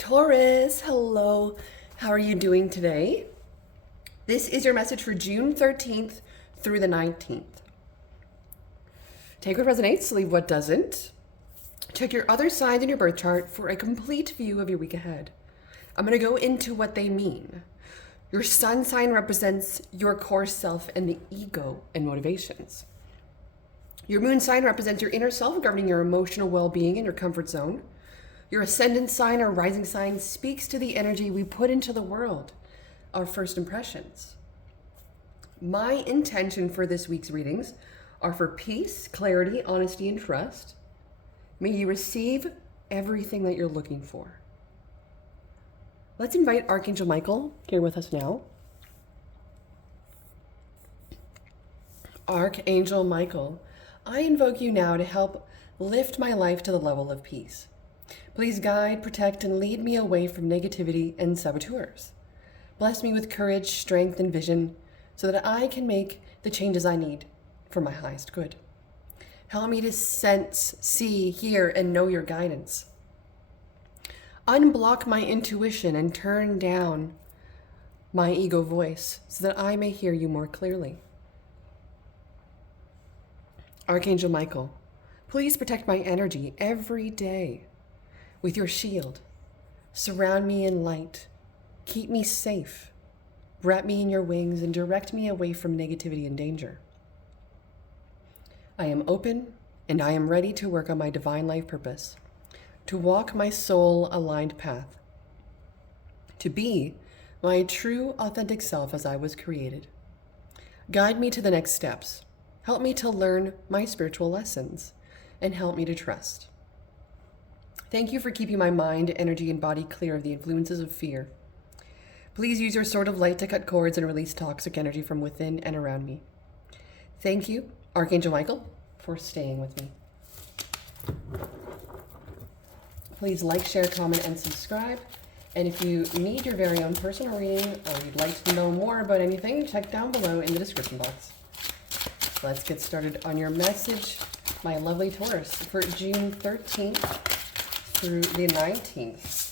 Taurus, hello. How are you doing today? This is your message for June 13th through the 19th. Take what resonates, leave what doesn't. Check your other signs in your birth chart for a complete view of your week ahead. I'm going to go into what they mean. Your sun sign represents your core self and the ego and motivations. Your moon sign represents your inner self, governing your emotional well-being and your comfort zone. Your ascendant sign or rising sign speaks to the energy we put into the world, our first impressions. My intention for this week's readings are for peace, clarity, honesty, and trust. May you receive everything that you're looking for. Let's invite Archangel Michael here with us now. Archangel Michael, I invoke you now to help lift my life to the level of peace. Please guide, protect, and lead me away from negativity and saboteurs. Bless me with courage, strength, and vision so that I can make the changes I need for my highest good. Help me to sense, see, hear, and know your guidance. Unblock my intuition and turn down my ego voice so that I may hear you more clearly. Archangel Michael, please protect my energy every day with your shield. Surround me in light. Keep me safe. Wrap me in your wings and direct me away from negativity and danger. I am open and I am ready to work on my divine life purpose, to walk my soul-aligned path, to be my true, authentic self as I was created. Guide me to the next steps. Help me to learn my spiritual lessons and help me to trust. Thank you for keeping my mind, energy, and body clear of the influences of fear. Please use your sword of light to cut cords and release toxic energy from within and around me. Thank you, Archangel Michael, for staying with me. Please like, share, comment, and subscribe. And if you need your very own personal reading or you'd like to know more about anything, check down below in the description box. Let's get started on your message, my lovely Taurus, for June 13th through the 19th.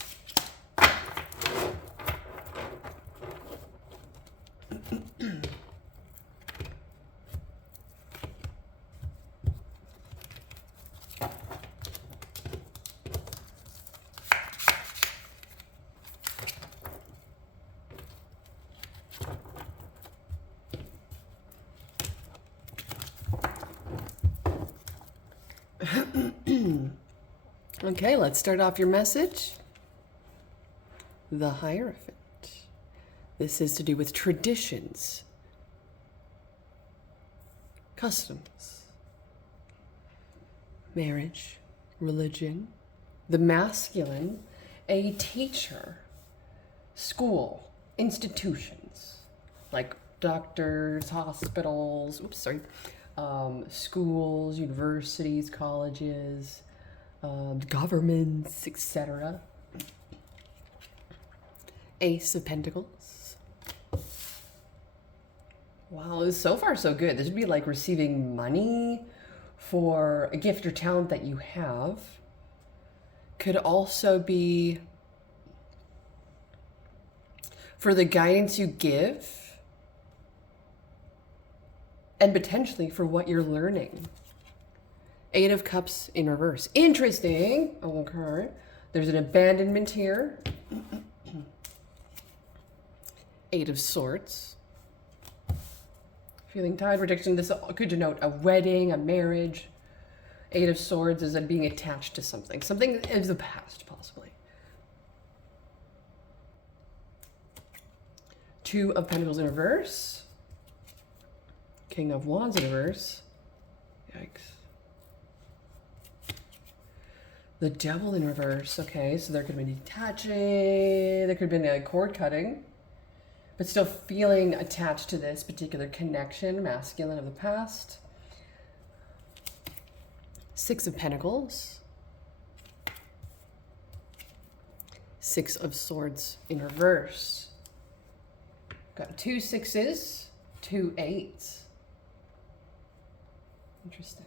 Okay, let's start off your message. The Hierophant. This is to do with traditions, customs, marriage, religion, the masculine, a teacher, school, institutions, like doctors, hospitals, schools, universities, colleges, governments, etc. Ace of Pentacles. Wow, so far so good. This would be like receiving money for a gift or talent that you have. Could also be for the guidance you give and potentially for what you're learning. Eight of Cups in reverse. Interesting. Okay. There's an abandonment here. Eight of Swords. Feeling tied, rejection. This could denote a wedding, a marriage. Eight of Swords is being attached to something. Something of the past, possibly. Two of Pentacles in reverse. King of Wands in reverse. Yikes. The Devil in reverse. Okay, so there could have been detaching. There could have been a cord cutting. But still feeling attached to this particular connection, masculine of the past. Six of Pentacles. Six of Swords in reverse. Got two sixes, two eights. Interesting.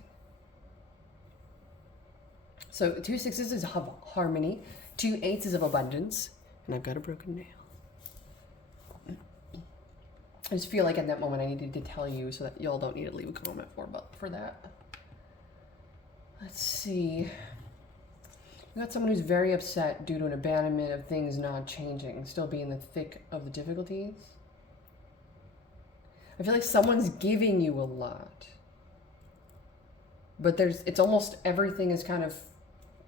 So two sixes is harmony. Two eights of abundance, and I've got a broken nail. I just feel like at that moment I needed to tell you so that y'all don't need to leave a comment for that. Let's see. We got someone who's very upset due to an abandonment of things not changing, still being in the thick of the difficulties. I feel like someone's giving you a lot, but it's almost everything is kind of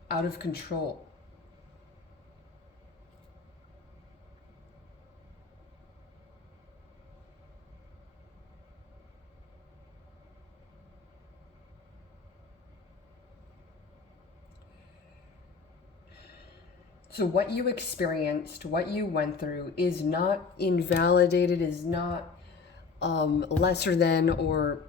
out of control. So what you experienced, what you went through is not invalidated, is not lesser than, or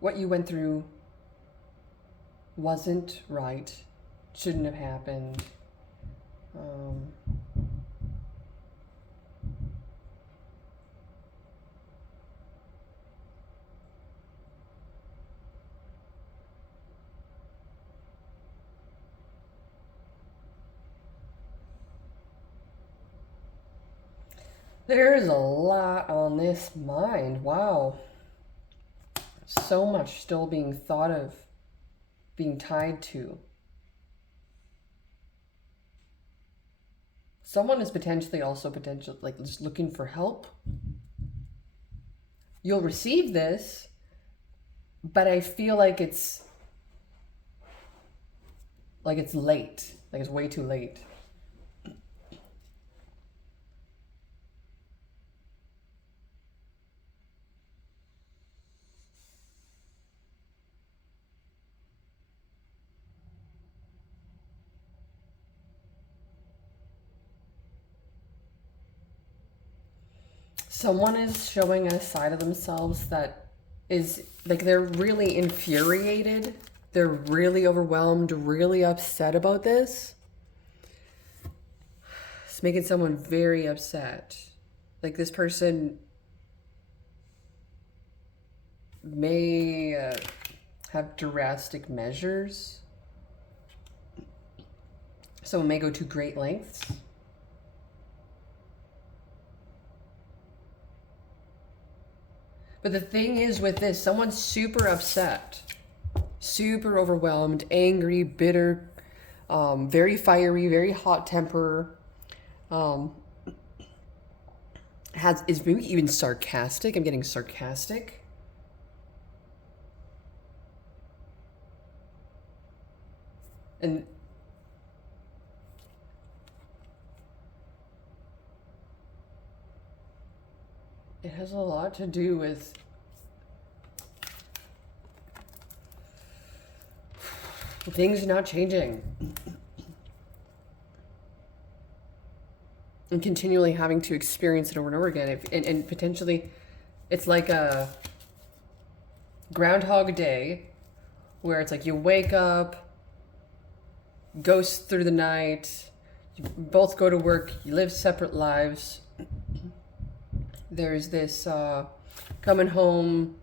what you went through wasn't right, shouldn't have happened. There's a lot on this mind. Wow. So much still being thought of, being tied to. Someone is potentially also like just looking for help. You'll receive this, but I feel like it's late. Like it's way too late. Someone is showing a side of themselves that is like they're really infuriated. They're really overwhelmed, really upset about this. It's making someone very upset. Like this person may have drastic measures. Someone may go to great lengths. But the thing is with this, someone's super upset, super overwhelmed, angry, bitter, very fiery, very hot temper, is maybe even sarcastic. I'm getting sarcastic. And it has a lot to do with things not changing and continually having to experience it over and over again. And potentially it's like a Groundhog Day where it's like you wake up, go through the night, you both go to work, you live separate lives. There's this coming home,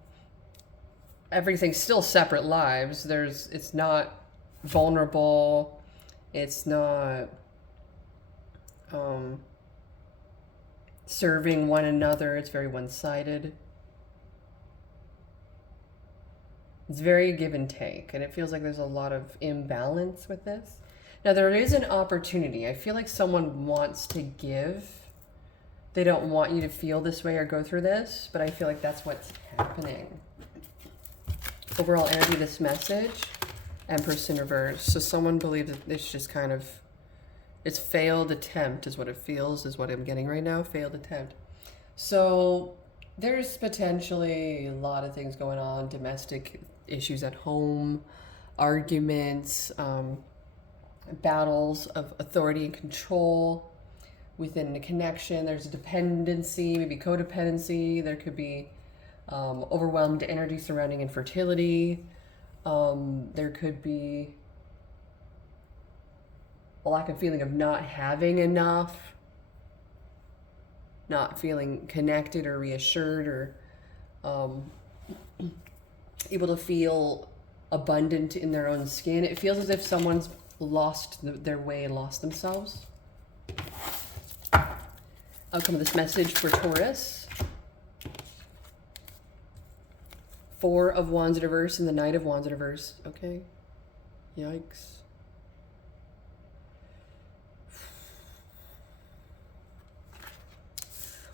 everything's still separate lives. It's not vulnerable. It's not serving one another. It's very one-sided. It's very give and take, and it feels like there's a lot of imbalance with this. Now, there is an opportunity. I feel like someone wants to give. They don't want you to feel this way or go through this, but I feel like that's what's happening. Overall energy, this message, Empress in reverse. So someone believes that it's just kind of, it's failed attempt is what it feels, is what I'm getting right now, failed attempt. So there's potentially a lot of things going on, domestic issues at home, arguments, battles of authority and control. Within the connection, there's a dependency, maybe codependency. There could be overwhelmed energy surrounding infertility. There could be a lack of feeling of not having enough, not feeling connected or reassured, or able to feel abundant in their own skin. It feels as if someone's lost their way and lost themselves. Outcome of this message for Taurus. 4 of Wands in reverse and the Knight of Wands in reverse. Okay. Yikes.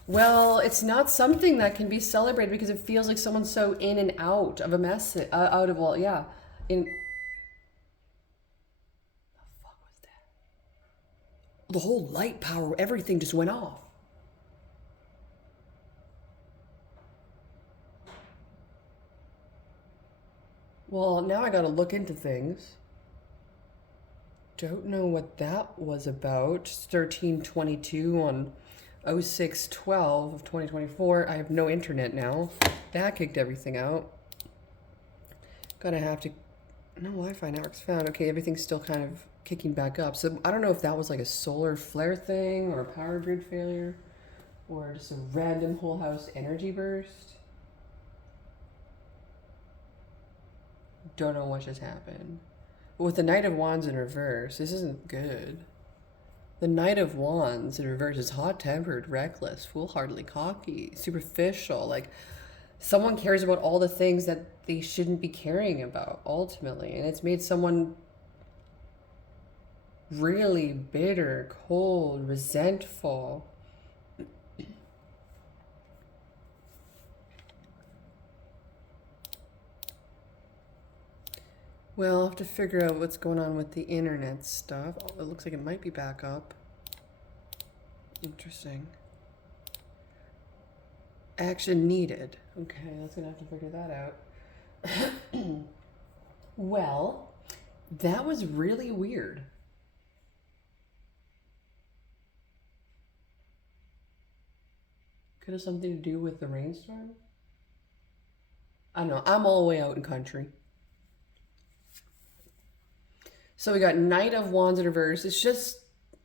Well, it's not something that can be celebrated because it feels like someone's so in and out of a mess, out of, well, yeah. The fuck was that? The whole light power, everything just went off. Well, now I gotta look into things. Don't know what that was about. 1322 on 06/12 of 2024. I have no internet now. That kicked everything out. Gonna have to... No Wi-Fi networks found. Okay, everything's still kind of kicking back up. So I don't know if that was like a solar flare thing or a power grid failure or just a random whole house energy burst. Don't know what just happened. But with the Knight of Wands in reverse, this isn't good. The Knight of Wands in reverse is hot-tempered, reckless, foolhardily cocky, superficial. Like, someone cares about all the things that they shouldn't be caring about, ultimately. And it's made someone really bitter, cold, resentful. Well, I'll have to figure out what's going on with the internet stuff. Oh, it looks like it might be back up. Interesting. Action needed. Okay, that's gonna have to figure that out. Well, that was really weird. Could have something to do with the rainstorm? I don't know. I'm all the way out in country. So we got Knight of Wands in reverse. It's just,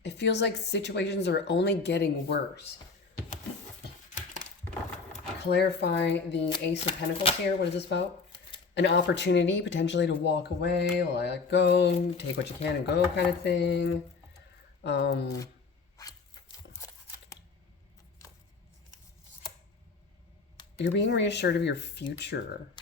it feels like situations are only getting worse. Clarify the Ace of Pentacles here. What is this about? An opportunity potentially to walk away, let go, take what you can and go kind of thing. You're being reassured of your future.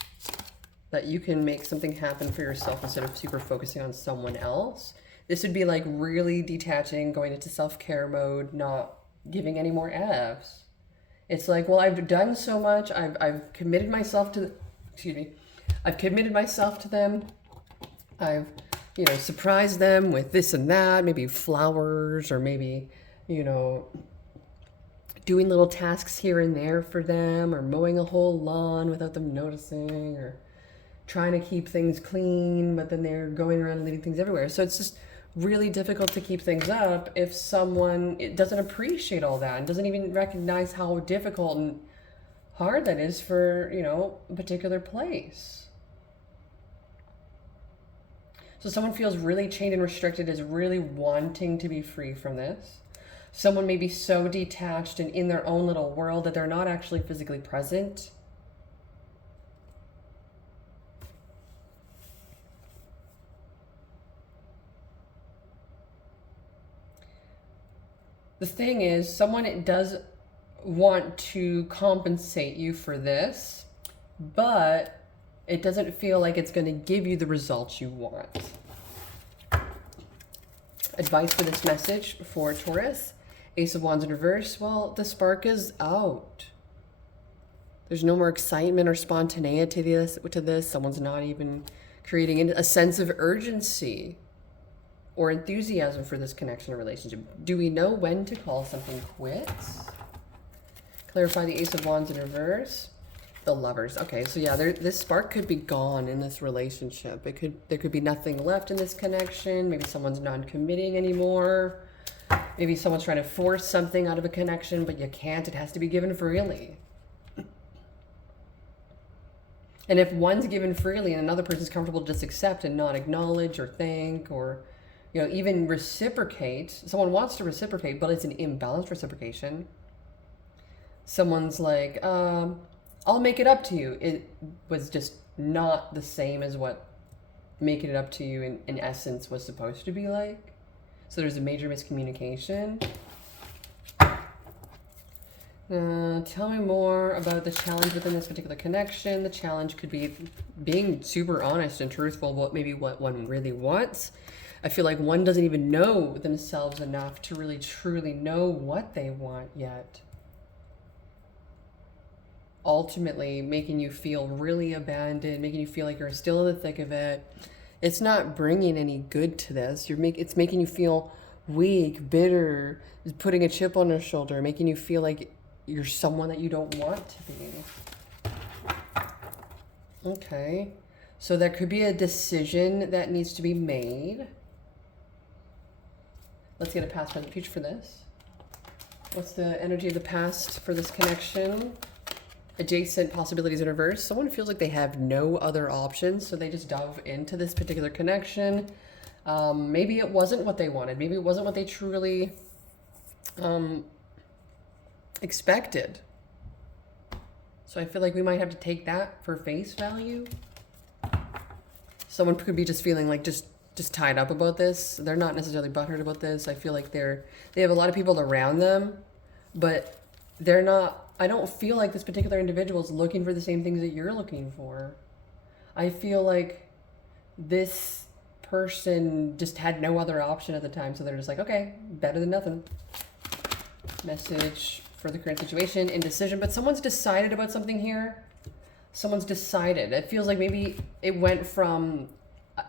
That you can make something happen for yourself instead of super focusing on someone else. This would be like really detaching, going into self-care mode, not giving any more Fs. It's like, well, I've done so much. I've committed myself to, I've committed myself to them. I've, surprised them with this and that, maybe flowers or maybe, doing little tasks here and there for them or mowing a whole lawn without them noticing or trying to keep things clean, but then they're going around and leaving things everywhere. So it's just really difficult to keep things up if someone doesn't appreciate all that and doesn't even recognize how difficult and hard that is for, a particular place. So someone feels really chained and restricted, is really wanting to be free from this. Someone may be so detached and in their own little world that they're not actually physically present. The thing is, someone does want to compensate you for this, but it doesn't feel like it's going to give you the results you want. Advice for this message for Taurus. Ace of Wands in reverse. Well, the spark is out. There's no more excitement or spontaneity to this. Someone's not even creating a sense of urgency or enthusiasm for this connection or relationship. Do we know when to call something quits? Clarify the Ace of Wands in reverse. The Lovers. Okay, so yeah, this spark could be gone in this relationship. There could be nothing left in this connection. Maybe someone's non-committing anymore. Maybe someone's trying to force something out of a connection, but you can't. It has to be given freely. And if one's given freely and another person's comfortable to just accept and not acknowledge or thank or even reciprocate. Someone wants to reciprocate, but it's an imbalanced reciprocation. Someone's like, I'll make it up to you. It was just not the same as what making it up to you in essence was supposed to be like. So there's a major miscommunication. Tell me more about the challenge within this particular connection. The challenge could be being super honest and truthful about maybe what one really wants. I feel like one doesn't even know themselves enough to really truly know what they want yet. Ultimately, making you feel really abandoned, making you feel like you're still in the thick of it. It's not bringing any good to this. It's making you feel weak, bitter, putting a chip on your shoulder, making you feel like you're someone that you don't want to be. Okay. So there could be a decision that needs to be made. Let's get a past, present, future for this. What's the energy of the past for this connection? Adjacent possibilities in reverse. Someone feels like they have no other options, so they just dove into this particular connection. Maybe it wasn't what they wanted. Maybe it wasn't what they truly expected. So I feel like we might have to take that for face value. Someone could be just feeling like just tied up about this. They're not necessarily butthurt about this. I feel like they have a lot of people around them, but they're not. I don't feel like this particular individual is looking for the same things that you're looking for. I feel like this person just had no other option at the time, so they're just like, okay, better than nothing. Message for the current situation, indecision, but someone's decided about something here. Someone's decided. It feels like maybe it went from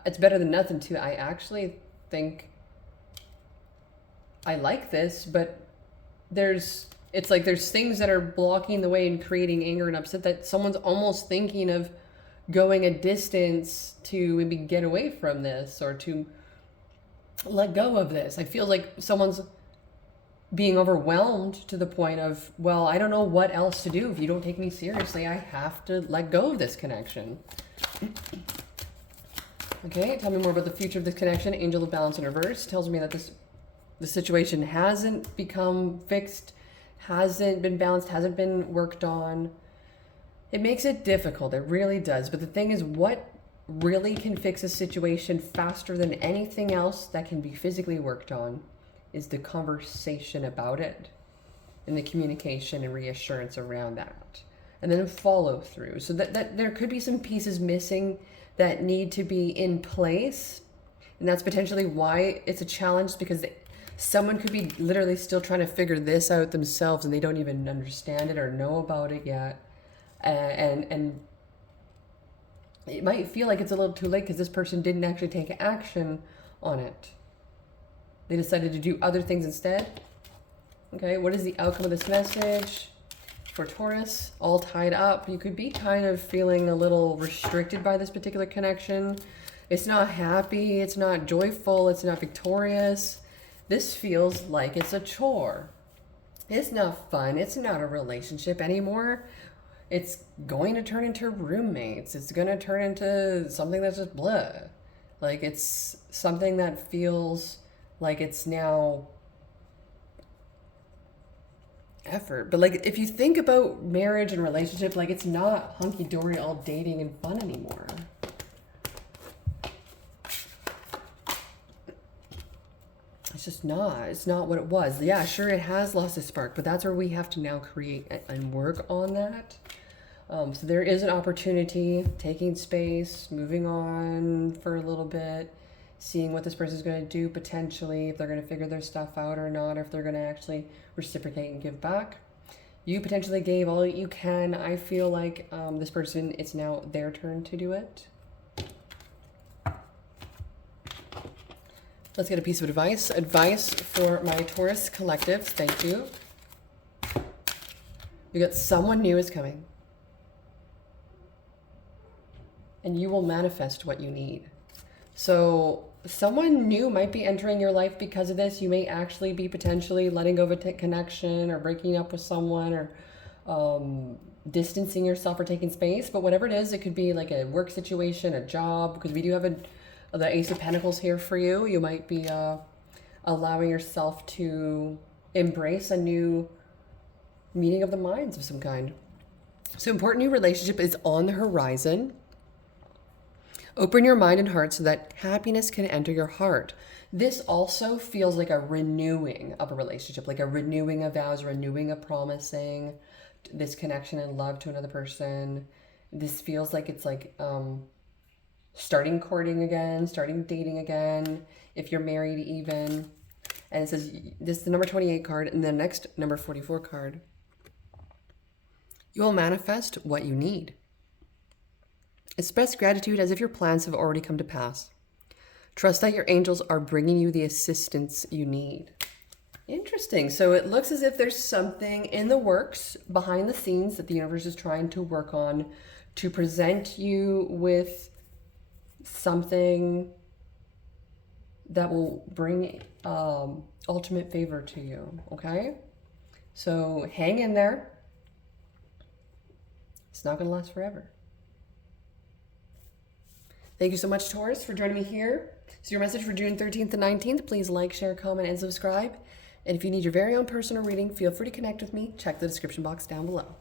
it's better than nothing to I actually think I like this, but it's like there's things that are blocking the way and creating anger and upset that someone's almost thinking of going a distance to maybe get away from this or to let go of this. I feel like someone's being overwhelmed to the point of, well, I don't know what else to do. If you don't take me seriously, I have to let go of this connection. Okay, tell me more about the future of this connection. Angel of Balance in reverse tells me that the situation hasn't become fixed, hasn't been balanced, hasn't been worked on. It makes it difficult. It really does. But the thing is, what really can fix a situation faster than anything else that can be physically worked on is the conversation about it and the communication and reassurance around that. And then follow through. So that there could be some pieces missing that need to be in place. And that's potentially why it's a challenge, because someone could be literally still trying to figure this out themselves and they don't even understand it or know about it yet. And it might feel like it's a little too late because this person didn't actually take action on it. They decided to do other things instead. Okay, what is the outcome of this message? For Taurus, all tied up. You could be kind of feeling a little restricted by this particular connection. It's not happy, it's not joyful, it's not victorious. This feels like it's a chore. It's not fun, it's not a relationship anymore. It's going to turn into roommates. It's going to turn into something that's just blah. Like it's something that feels like it's now effort. But like if you think about marriage and relationship, like it's not hunky-dory all dating and fun anymore. It's just not. It's not what it was. Yeah, sure, it has lost its spark, but that's where we have to now create and work on that. So there is an opportunity, taking space, moving on for a little bit, seeing what this person's going to do potentially, if they're going to figure their stuff out or not, or if they're going to actually reciprocate and give back. You potentially gave all that you can. I feel like this person, it's now their turn to do it. Let's get a piece of advice. Advice for my Taurus collectives. Thank you. You got someone new is coming. And you will manifest what you need. So someone new might be entering your life because of this. You may actually be potentially letting go of a connection or breaking up with someone or distancing yourself or taking space. But whatever it is, it could be like a work situation, a job, because we do have the Ace of Pentacles here for you. You might be allowing yourself to embrace a new meeting of the minds of some kind. So important new relationship is on the horizon. Open your mind and heart so that happiness can enter your heart. This also feels like a renewing of a relationship, like a renewing of vows, renewing of promising this connection and love to another person. This feels like it's like starting courting again, starting dating again, if you're married even. And it says, this is the number 28 card, and the next number 44 card. You will manifest what you need. Express gratitude as if your plans have already come to pass. Trust that your angels are bringing you the assistance you need. Interesting. So it looks as if there's something in the works behind the scenes that the universe is trying to work on to present you with something that will bring ultimate favor to you. Okay? So hang in there. It's not going to last forever. Thank you so much, Taurus, for joining me here. So your message for June 13th and 19th. Please like, share, comment, and subscribe. And if you need your very own personal reading, feel free to connect with me. Check the description box down below.